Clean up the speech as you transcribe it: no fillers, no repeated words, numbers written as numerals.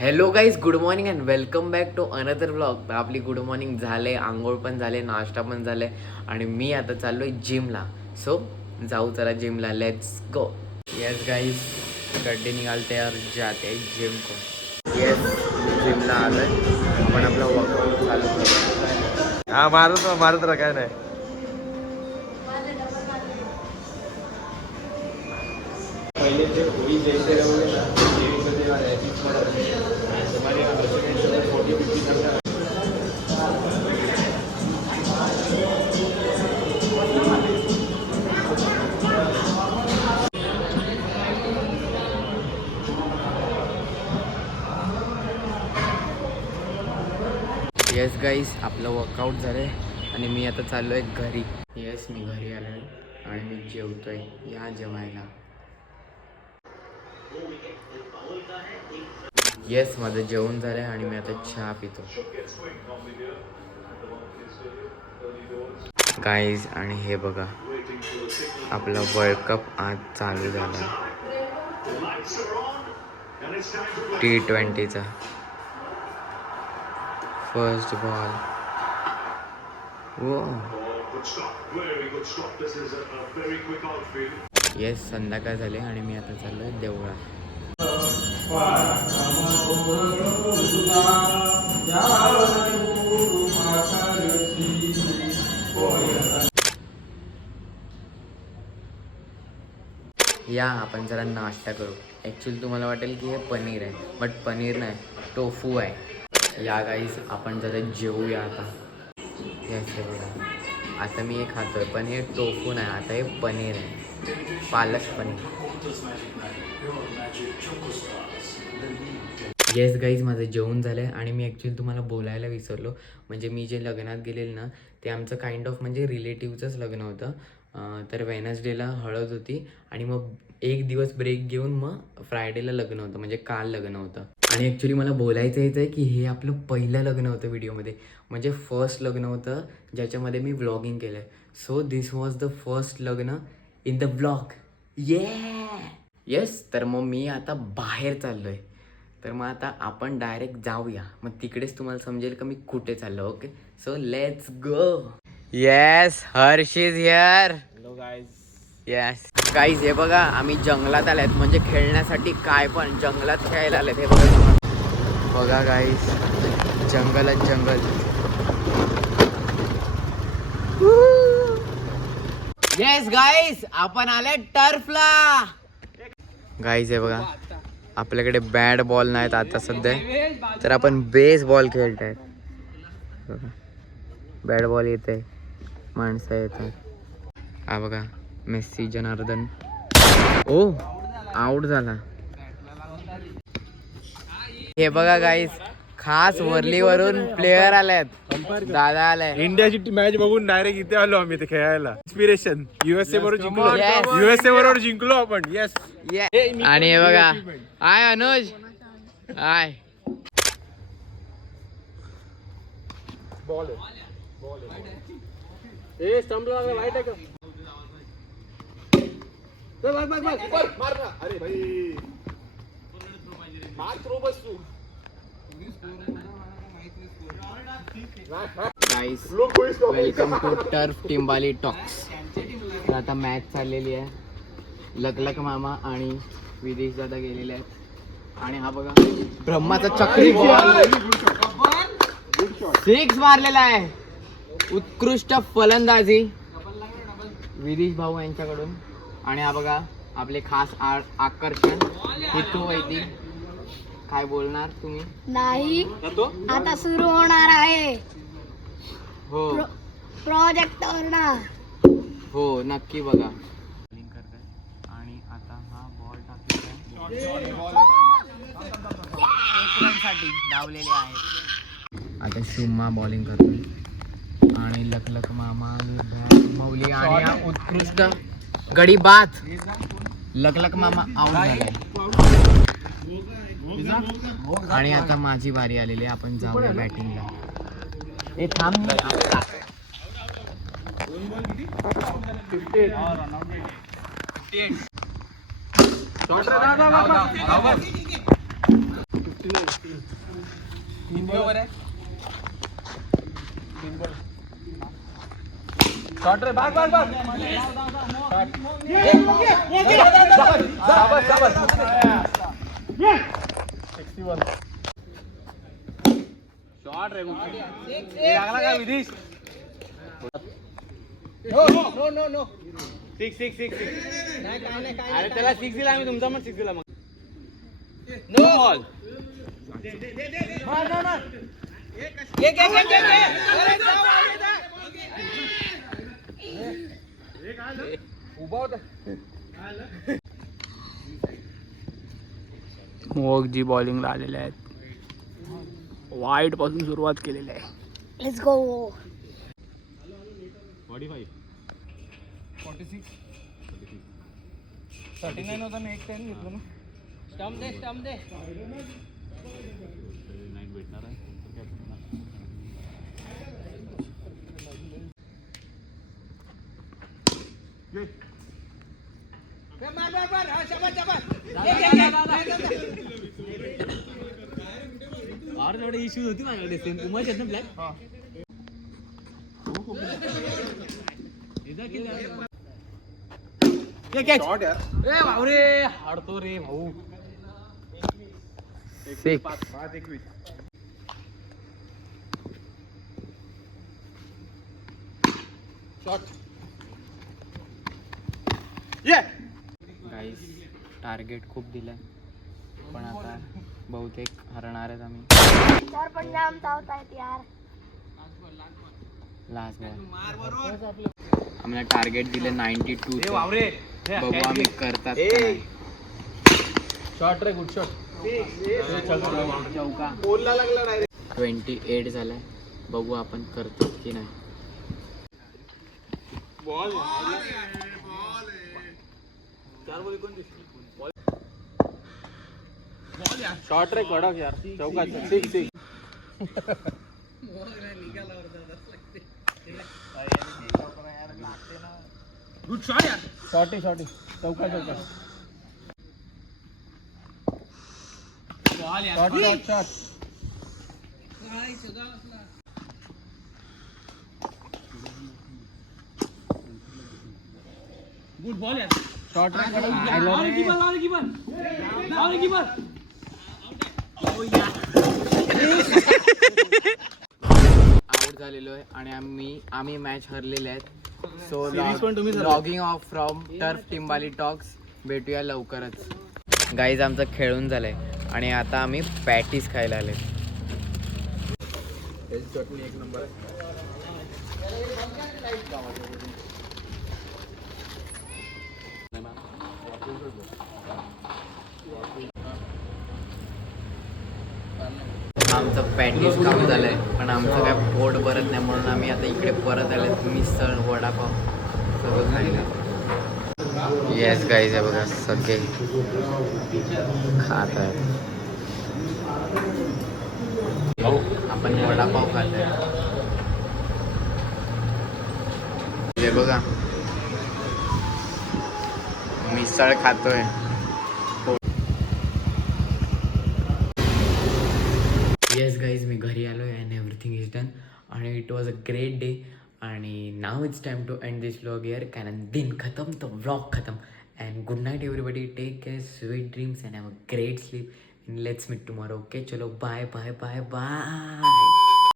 Hello guys, good morning and welcome back to another vlog. आपली good morning झाले, आंघोळ पण झाले, नाश्ता पण झाले आणि मी आता चाललोय जिमला. सो जाऊ चला जिमला, लेट्स गो. येस गाईज, गड्डे निघालते और जाते जिम को. येस, जिमला आलोय. आपण आपला वर्कआउट चालू करू. हा मारत राहा काय नाही. पहिले जे होई जैसे रहोगे ना, गेमिंग करने वाला है, बीच वाला तुम्हारे यहाँ 40-50 तक. येस गाईस, आपलं वर्कआउट झालं आहे आणि मी आता चाललो आहे घरी. येस, मी घरी आलो आहे आणि मी जेवतोय. या जेवायला. येस, माझं जेवण झालं आहे आणि मी आता चहा पितो. गाईज, आणि हे बघा, आपला वर्ल्ड कप आज चालू झाला. T20चा फर्स्ट बॉल. येस, संध्याकाळ झाले आणि मी आता चाललोय देवळात. या आपण जरा नाश्ता करू. ॲक्च्युली तुम्हाला वाटेल की हे पनीर आहे, बट पनीर नाही, टोफू आहे. या गाईस, आपण जरा जेवूया आता. येस, हे बघा, आता मी हे खातोय, पण हे टोफू नाही, आता हे पनीर आहे, पालक पनीर. येस गाईज, माझं जेवण झालं आहे आणि मी ॲक्च्युली तुम्हाला बोलायला विसरलो. म्हणजे मी जे लग्नात गेलेलं ना, ते आमचं काइंड ऑफ म्हणजे रिलेटिव्हचंच लग्न होतं. तर वेनसडेला हळद होती आणि मग एक दिवस ब्रेक घेऊन मग फ्रायडेला लग्न होतं, म्हणजे काल लग्न होतं. आणि ॲक्च्युली मला बोलायचं यायचं आहे की हे आपलं पहिलं लग्न होतं व्हिडिओमध्ये, म्हणजे फर्स्ट लग्न होतं ज्याच्यामध्ये मी व्लॉगिंग केलं आहे. So this was the first लग्न इन द व्लॉग. येस, तर मग मी आता बाहेर चाललो आहे. तर मग आता आपण डायरेक्ट जाऊया, मग तिकडेच तुम्हाला समजेल का मी कुठे चाललो. Okay, so let's go. Yes, Harsh is here. Hello guys. Yes guys, हे बघा, आम्ही जंगलात आलेत, म्हणजे खेळण्यासाठी काय पण जंगलात खेळायला आलेत. हे बघा, बघा गाईज, जंगलच जंगल. येस गाईज, आपण आले टर्फला. गाईज, हे बघा, आपल्याकडे बॅट बॉल नाहीत आता सध्या, तर आपण बेस बॉल खेळताय. बॅट बॉल येते, माणसं येतात. हा बघा, मेस्सी जनार्दन. ओ, आउट झाला. हे बघा गाईज, खास वरलीवरून प्लेयर आलेत. दादा आलाय. इंडियाची मॅच बघून डायरेक्ट इथे आलो आम्ही ते खेळायला. इन्स्पिरेशन. युएसए बरोबर जिंकलो. युएसए बरोबर जिंकलो आपण. येस. आणि हे बघा, हाय अनुज. हाय. बॉल ए स्टंपला लागला, वाईट आहे का? मार ना. अरे भाई, मार थ्रो बस तू. Guys, welcome to turf Timbali talks. तर आता मॅच चाललेली आहे. लकलक मामा आणि विदेश दादा गेलेले आहेत. आणि हा बघा, ब्रह्माचा चक्री बॉल 6 मारलेला आहे. उत्कृष्ट फलंदाजी विदेश भाऊ यांच्याकडून. आणि हा बघा, आपले खास आकर्षण हेतू वैदी. काय बोलणार तुम्ही? नाही, आता सुरू होणार आहे. हो, प्रोजेक्ट हो, नक्की बघा. आणि आता हा बॉल टाकलेला साठी धावलेले आहे. आता शुम्मा बॉलिंग करतोय आणि लखलख मामा मौली आणि हा उत्कृष्ट गडी बाद. लखलख मामा आउट झाले आणि आता माझी बारी आलेली आहे. आपण जाऊया बॅटिंगला. हे थांब. अरे त्याला 6 दिला आम्ही तुमचा पण 6 दिला मग नो बॉल मोहक जी बॉलिंगला आलेले आहेत वाईट पासून सुरुवात केलेली आहे लेट्स गो. 39 होता मी 1 10 घेतलं ना स्टंप दे और थोडे इश्यूज होती माझ्याकडे सेम उमर येत ना ब्लॅक ए भाऊरे हाडतो रे भाऊ गाईस टार्गेट खूप दिलंय पण आता बहुतेक हरणार आहेत आम्ही. चार पण जाम चावतायत यार. लास्ट बॉल आम्हाला टार्गेट दिले 92. बघू आम्ही करतात का नाही. शॉट रे गुड शॉट चौका 28 झालाय. बघू आपण करतो की नाही. शॉट रे कडक यार चौका 6 गुड शॉट यार शॉटी चौका शॉट गुड बॉल यार शॉट आउट झालेलो आहे आणि आम्ही मॅच हरलेले आहेत. सो Series पण तुम्ही हरले. Logging off from turf Timbali talks. भेटूया लवकरच. गाईज आमचं खेळून झालंय आणि आता आम्ही पॅटीस खायला आले. चटणी एक नंबर आमचं पॅटीस खाऊन झालंय पण आमचं काय पोट भरत नाही म्हणून आम्ही आता इकडे परत आले. मिसळ वडापाव सगळं खायला. येस गाईज आहे बघा सगळे खात आहेत. आपण वडापाव खातोय. हे बघा मिसळ खातोय. येस गाईज मी घरी आलो आहे अँड एव्हरीथिंग इज डन आणि it was a great day आणि now it's time to end this vlog here. कारण दिन खतम तो व्लॉग खतम. And good night everybody. Take care, sweet dreams and have a great sleep. Let's meet tomorrow. Okay चलो bye bye bye bye.